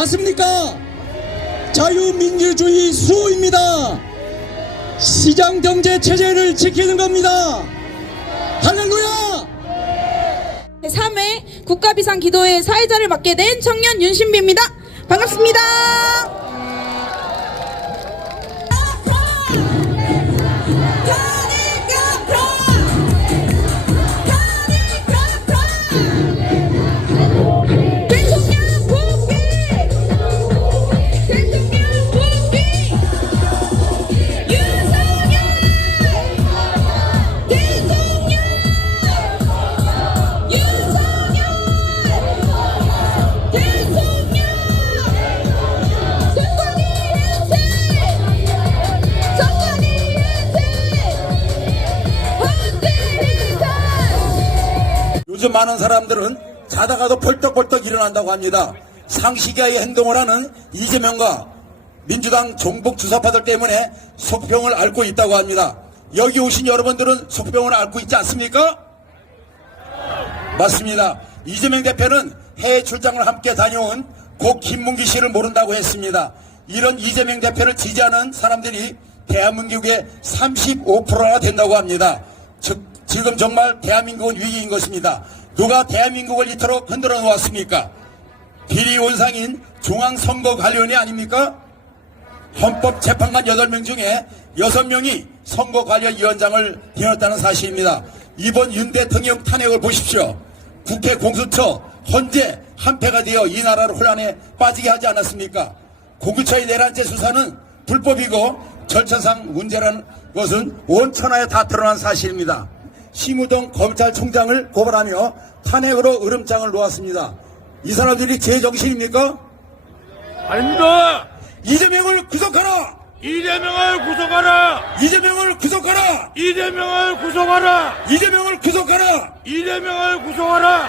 맞습니까? 자유민주주의 수호입니다. 시장경제 체제를 지키는 겁니다. 할렐루야! 3회 국가비상기도회 사회자를 맡게 된 청년 윤신비입니다. 반갑습니다. 요즘 많은 사람들은 자다가도 벌떡벌떡 일어난다고 합니다. 상식이하의 행동을 하는 이재명과 민주당 종북 주사파들 때문에 속병을 앓고 있다고 합니다. 여기 오신 여러분들은 속병을 앓고 있지 않습니까? 맞습니다. 이재명 대표는 해외 출장을 함께 다녀온 고 김문기 씨를 모른다고 했습니다. 이런 이재명 대표를 지지하는 사람들이 대한민국의 35%나 된다고 합니다. 즉 지금 정말 대한민국은 위기인 것입니다. 누가 대한민국을 이토록 흔들어 놓았습니까? 비리온상인 중앙선거관리위원회 아닙니까? 헌법재판관 8명 중에 6명이 선거관리위원장을 지냈다는 사실입니다. 이번 윤 대통령 탄핵을 보십시오. 국회 공수처 헌재 한패가 되어 이 나라를 혼란에 빠지게 하지 않았습니까? 공수처의 내란죄 수사는 불법이고 절차상 문제라는 것은 온 천하에 다 드러난 사실입니다. 심우동 검찰총장을 고발하며 탄핵으로 으름장을 놓았습니다. 이 사람들이 제정신입니까? 아닙니다. 이재명을 구속하라! 이재명을 구속하라! 이재명을 구속하라! 이재명을 구속하라! 이재명을 구속하라! 이재명을 구속하라!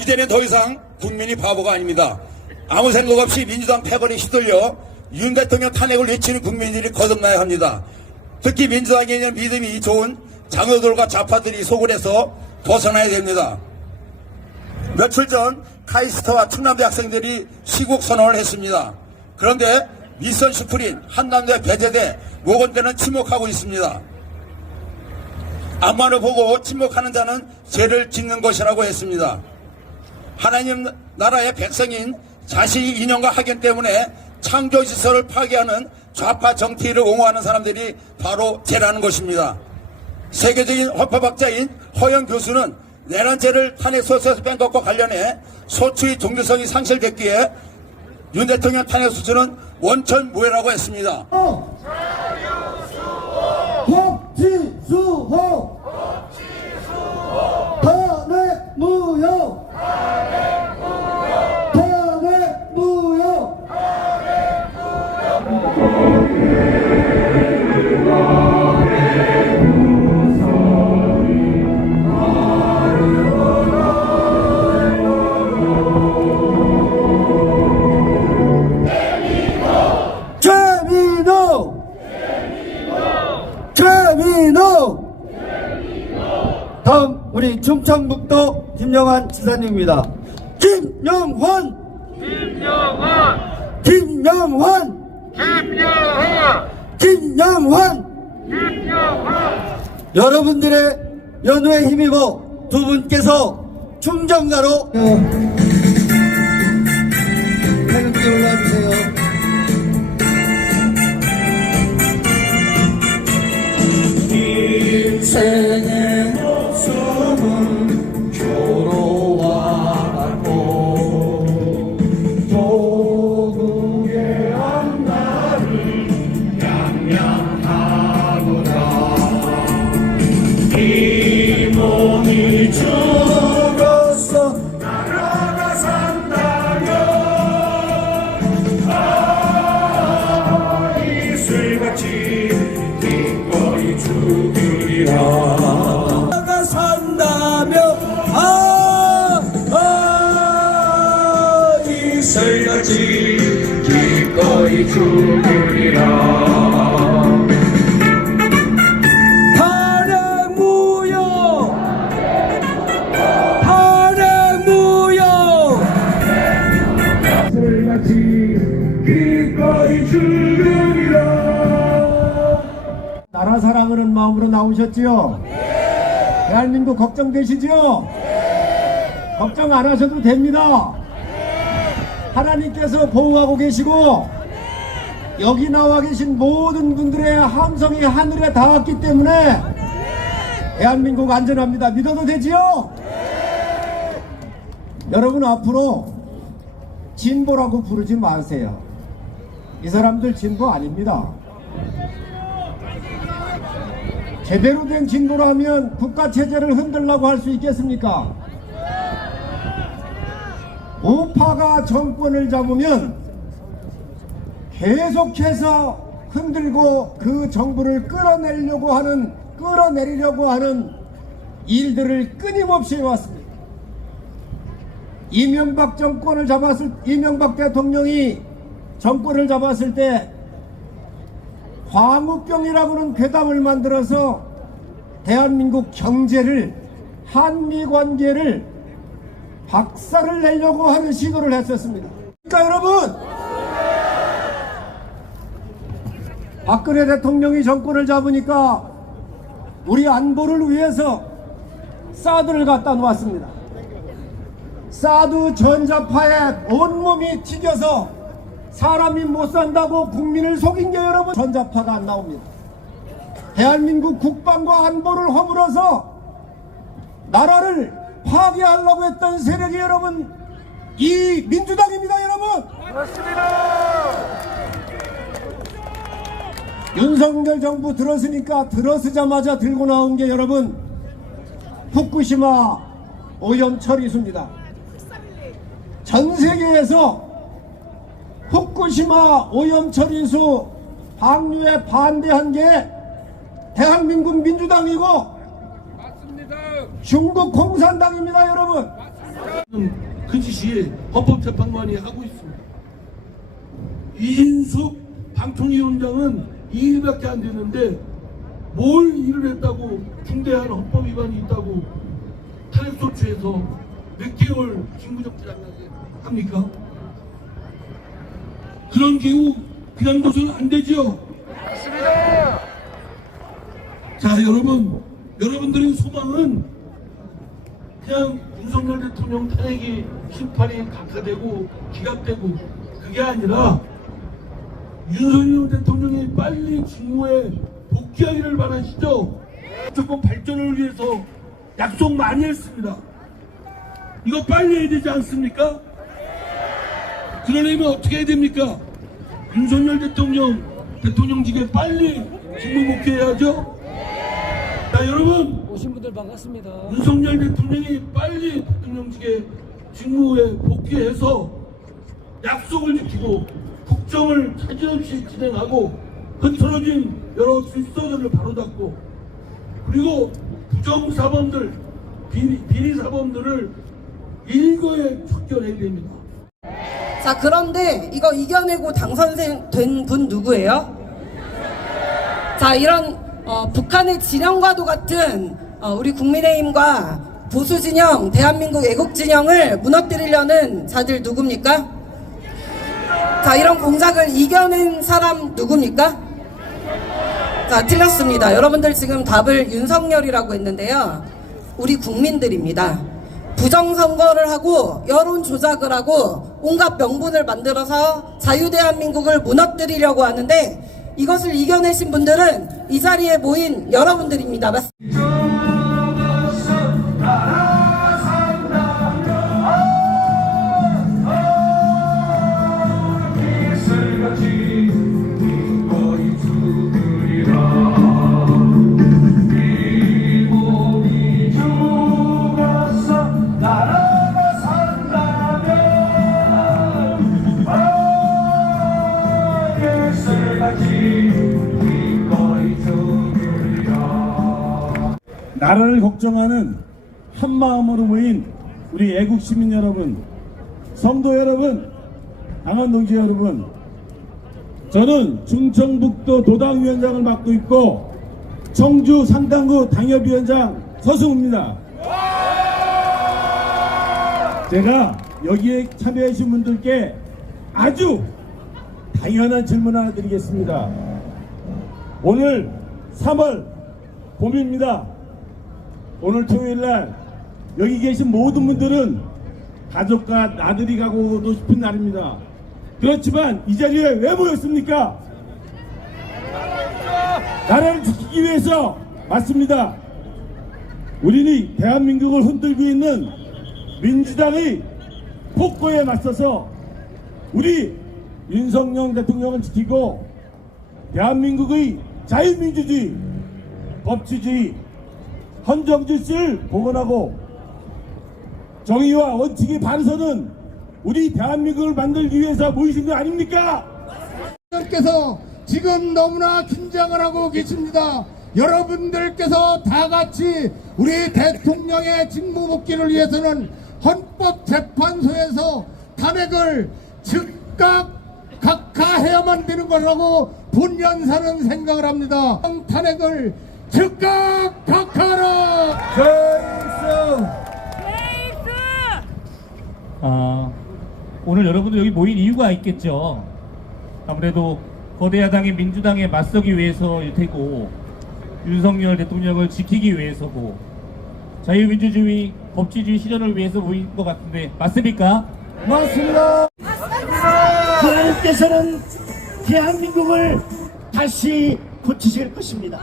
이제는 더 이상 국민이 바보가 아닙니다. 아무 생각 없이 민주당 패거리 휘둘려 윤 대통령 탄핵을 외치는 국민들이 거듭나야 합니다. 특히 민주당에 있는 믿음이 좋은 장로들과 좌파들이 속을 해서 벗어나야 됩니다. 며칠 전 카이스트와 충남대 학생들이 시국 선언을 했습니다. 그런데 미션 슈프림, 한남대, 배제대, 모건대는 침묵하고 있습니다. 앞만을 보고 침묵하는 자는 죄를 짓는 것이라고 했습니다. 하나님 나라의 백성인 자신이 인연과 학연 때문에 창조시설을 파괴하는 좌파 정치를 옹호하는 사람들이 바로 죄라는 것입니다. 세계적인 헌법학자인 허영 교수는 내란죄를 탄핵 소추에서 뺀 것과 관련해 소추의 종교성이 상실됐기에 윤 대통령 탄핵 소추는 원천무효라고 했습니다. 법치수호 탄핵 무효 탄핵 무효 최민호 다음 우리 충청북도 김영환 지사님입니다. 김영환 여러분들의 연호에 힘입어 두 분께서 충정가로 태극기 올라주세요. 인생의 목숨은 교로와 같고 조국의 앞날을 양양하고자 이 몸이 죽었어 나라가 산다면 이슬같이 기꺼이 죽으리라. 나라가 산다면 이슬같이 기꺼이 죽으리라. 탄핵 무효 기꺼이 죽으리라. 나라 사랑하는 마음으로 나오셨지요? 대한민국 걱정되시죠? 걱정 안 하셔도 됩니다. 하나님께서 보호하고 계시고 여기 나와 계신 모든 분들의 함성이 하늘에 닿았기 때문에 대한민국 안전합니다. 믿어도 되지요? 여러분 앞으로 진보라고 부르지 마세요. 이 사람들 진보 아닙니다. 제대로 된 진보라면 국가체제를 흔들라고 할 수 있겠습니까? 우파가 정권을 잡으면 계속해서 흔들고 그 정부를 끌어내리려고 하는 일들을 끊임없이 해왔습니다. 이명박 대통령이 정권을 잡았을 때 광우병이라고는 괴담을 만들어서 대한민국 경제를, 한미관계를 박살을 내려고 하는 시도를 했었습니다. 그러니까 여러분, 박근혜 대통령이 정권을 잡으니까 우리 안보를 위해서 사드를 갖다 놓았습니다. 사드 전자파에 온몸이 튀겨서 사람이 못 산다고 국민을 속인 게 여러분 전자파가 안 나옵니다. 대한민국 국방과 안보를 허물어서 나라를 파괴하려고 했던 세력이 여러분 이 민주당입니다. 여러분 윤석열 정부 들어서자마자 들고 나온 게 여러분 후쿠시마 오염 처리수입니다. 전 세계에서 후쿠시마 오염 처리수 방류에 반대한 게 대한민국 민주당이고 중국 공산당입니다. 여러분 그 짓이 헌법재판관이 하고 있습니다. 이인숙 방통위원장은 2일밖에 안 됐는데 뭘 일을 했다고 중대한 헌법 위반이 있다고 탄핵소추에서 몇 개월 징구정지 안 나게 합니까? 그런 경우 그냥 둬서는 안 되죠. 맞습니다. 자, 여러분들의 소망은 그냥 윤석열 대통령 탄핵이 심판이 각하되고 기각되고 그게 아니라 윤석열 대통령이 빨리 직무에 복귀하기를 바라시죠. 조금 발전을 위해서 약속 많이 했습니다. 이거 빨리 해야 되지 않습니까? 그러려면 어떻게 해야 됩니까? 윤석열 대통령직에 빨리 직무 복귀해야죠. 자, 여러분 오신 분들 반갑습니다. 윤석열 대통령이 빨리 대통령직에 직무에 복귀해서 약속을 지키고 국정을 차질없이 진행하고 흐트러진 여러 질서들을 바로잡고 그리고 부정사범들, 비리사범들을 일거에 척결해야 됩니다. 자, 그런데 이거 이겨내고 당선된 분 누구예요? 자, 이런 북한의 진영과도 같은 우리 국민의힘과 보수진영, 대한민국 애국진영을 무너뜨리려는 자들 누굽니까? 자, 이런 공작을 이겨낸 사람 누굽니까? 자, 틀렸습니다. 여러분들 지금 답을 윤석열이라고 했는데요. 우리 국민들입니다. 부정선거를 하고 여론 조작을 하고 온갖 명분을 만들어서 자유대한민국을 무너뜨리려고 하는데 이것을 이겨내신 분들은 이 자리에 모인 여러분들입니다. 나라를 걱정하는 한마음으로 모인 우리 애국 시민 여러분, 성도 여러분, 당원 동지 여러분, 저는 충청북도 도당위원장을 맡고 있고 청주 상당구 당협위원장 서승우입니다. 제가 여기에 참여하신 분들께 아주 당연한 질문 하나 드리겠습니다. 오늘 3월 봄입니다. 오늘 토요일날 여기 계신 모든 분들은 가족과 나들이 가고도 싶은 날입니다. 그렇지만 이 자리에 왜 모였습니까? 나라를 지키기 위해서 맞습니다. 우리는 대한민국을 흔들고 있는 민주당의 폭거에 맞서서 우리 윤석열 대통령을 지키고 대한민국의 자유민주주의, 법치주의, 헌정질서를 복원하고 정의와 원칙에 반서는 우리 대한민국을 만들기 위해서 모이신 거 아닙니까? 여러분들께서 지금 너무나 긴장을 하고 계십니다. 여러분들께서 다 같이 우리 대통령의 직무복귀를 위해서는 헌법재판소에서 탄핵을 즉각 각하해야만 되는 거라고 본연사는 생각을 합니다. 탄핵을 즉각 각하하라. 오늘 여러분들 여기 모인 이유가 있겠죠. 아무래도 거대 야당의 민주당에 맞서기 위해서일 테고 윤석열 대통령을 지키기 위해서고 자유민주주의, 법치주의 실현을 위해서 모인 것 같은데 맞습니까? 맞습니다. 하나님께서는 대한민국을 다시 고치실 것입니다.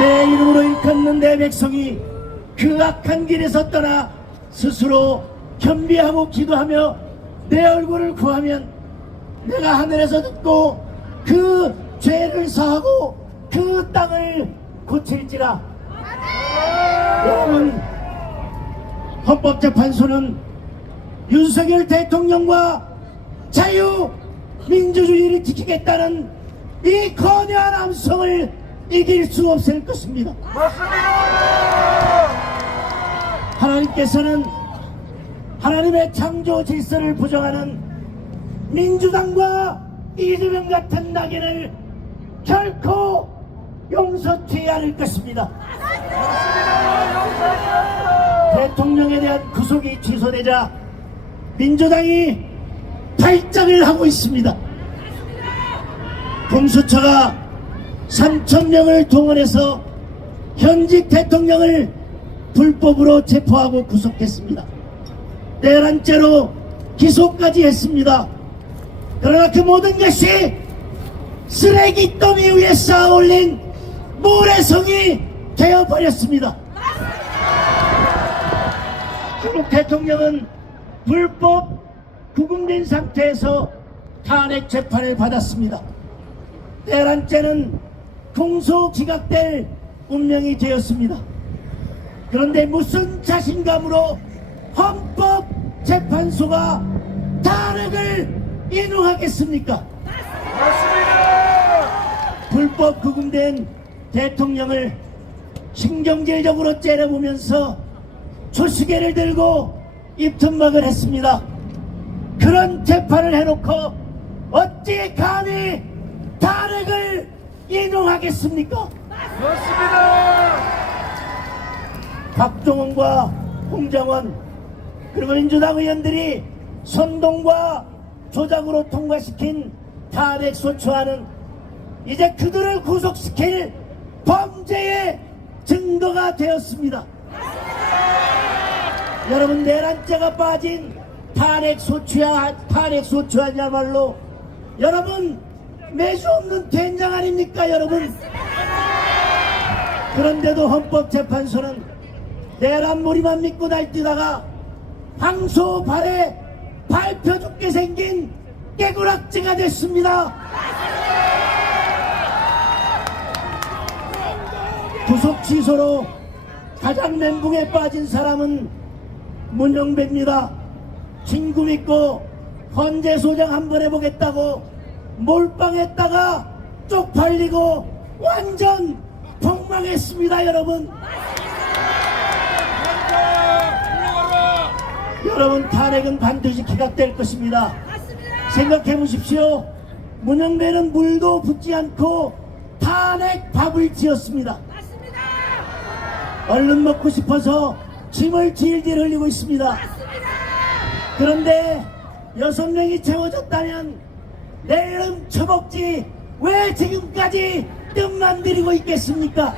내 이름으로 일컫는 내 백성이 그 악한 길에서 떠나 스스로 겸비하고 기도하며 내 얼굴을 구하면 내가 하늘에서 듣고 그 죄를 사하고 그 땅을 고칠지라. 여러분, 헌법재판소는 윤석열 대통령과 자유민주주의를 지키겠다는 이 거대한 함성을 이길 수 없을 것입니다. 하나님께서는 하나님의 창조 질서를 부정하는 민주당과 이재명 같은 낙인을 결코 용서치 않을 것입니다. 대통령에 대한 구속이 취소되자 민주당이 발작을 하고 있습니다. 공수처가 3,000명을 동원해서 현직 대통령을 불법으로 체포하고 구속했습니다. 내란죄로 기소까지 했습니다. 그러나 그 모든 것이 쓰레기더미 위에 쌓아올린 모래성이 되어버렸습니다. 중국 대통령은 불법 구금된 상태에서 탄핵 재판을 받았습니다. 내란죄는 공소 기각될 운명이 되었습니다. 그런데 무슨 자신감으로 헌법재판소가 탄핵을 인용하겠습니까? 불법 구금된 대통령을 신경질적으로 째려보면서 초시계를 들고 입틈막을 했습니다. 그런 재판을 해놓고 어찌 감히 탄핵을 인용하겠습니까? 박종원과 홍정원 그리고 민주당 의원들이 선동과 조작으로 통과시킨 탄핵소추안은 이제 그들을 구속시킬 범죄의 증거가 되었습니다. 여러분, 내란죄가 빠진 탄핵소추안이야말로 여러분 매주 없는 된장 아닙니까 여러분? 그런데도 헌법재판소는 내란무리만 믿고 날뛰다가 황소 발에 밟혀 죽게 생긴 깨구락지가 됐습니다. 구속 취소로 가장 멘붕에 빠진 사람은 문영배입니다. 친구 믿고 헌재 소장 한번 해보겠다고 몰빵했다가 쪽팔리고 완전 폭망했습니다. 여러분, 여러분 탄핵은 반드시 기각될 것입니다. 생각해 보십시오. 문영배는 물도 붓지 않고 탄핵 밥을 지었습니다. 얼른 먹고 싶어서 침을 질질 흘리고 있습니다. 그런데 6명이 채워졌다면 내 이름 처먹지 왜 지금까지 뜸만 들이고 있겠습니까?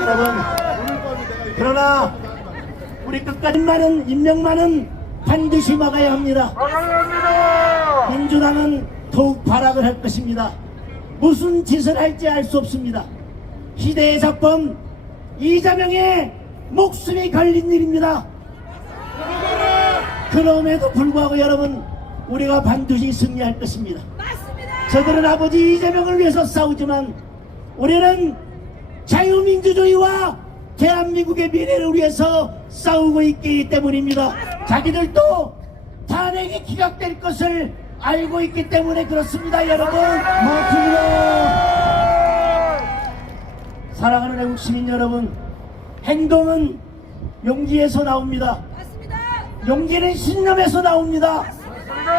여러분, 그러나 우리 끝까지 많은 인명만은 반드시 막아야 합니다. 민주당은 더욱 발악을 할 것입니다. 무슨 짓을 할지 알 수 없습니다. 희대의 사건 이재명의 목숨이 걸린 일입니다. 그럼에도 불구하고 여러분, 우리가 반드시 승리할 것입니다. 저들은 아버지 이재명을 위해서 싸우지만 우리는 자유민주주의와 대한민국의 미래를 위해서 싸우고 있기 때문입니다. 자기들도 탄핵이 기각될 것을 알고 있기 때문에 그렇습니다. 여러분, 맞습니다. 사랑하는 애국 시민 여러분, 행동은 용기에서 나옵니다. 용기는 신념에서 나옵니다.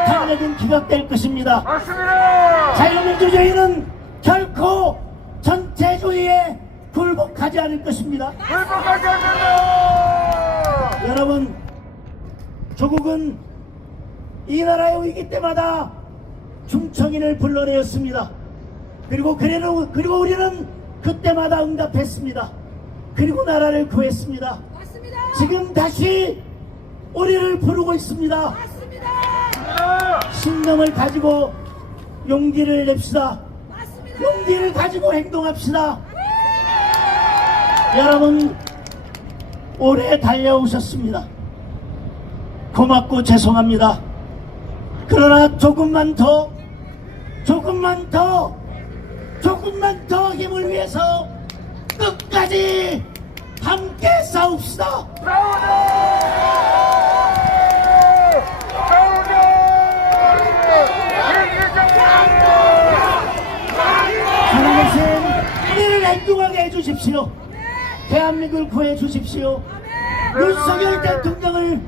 탄핵은 기각될 것입니다. 자유민주주의는 결코 전체주의에 굴복하지 않을 것입니다. 여러분, 조국은 이 나라의 위기 때마다 충청인을 불러내었습니다. 그리고 우리는 그때마다 응답했습니다. 그리고 나라를 구했습니다. 지금 다시 우리를 부르고 있습니다. 신념을 가지고 용기를 냅시다. 용기를 가지고 행동합시다. 여러분, 오래 달려오셨습니다. 고맙고 죄송합니다. 그러나 조금만 더 힘을 위해서 끝까지 함께 싸웁시다. 하나님은 우리를 행동하게 해주십시오. 대한민국을 구해 주십시오. 윤석열 대통령을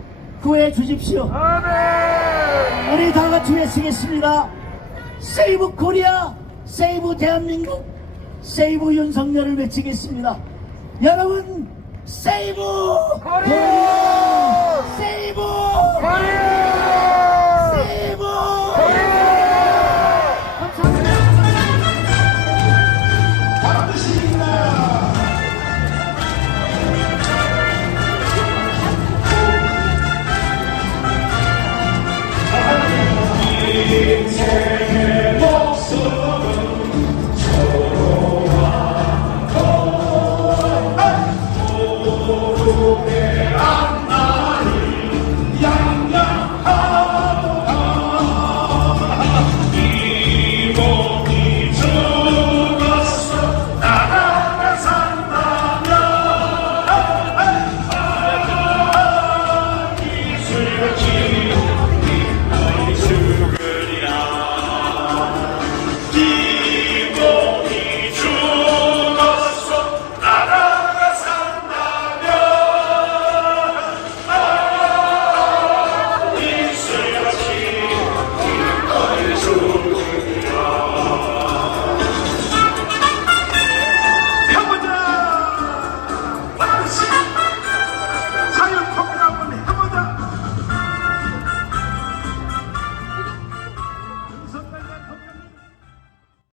구해 주십시오. 우리 다 같이 외치겠습니다. 세이브 코리아, 세이브 대한민국, 세이브 윤석열을 외치겠습니다. 여러분, 세이브 코리아, 세이브 코리아, 세이브 코리아. 감사합니다. 이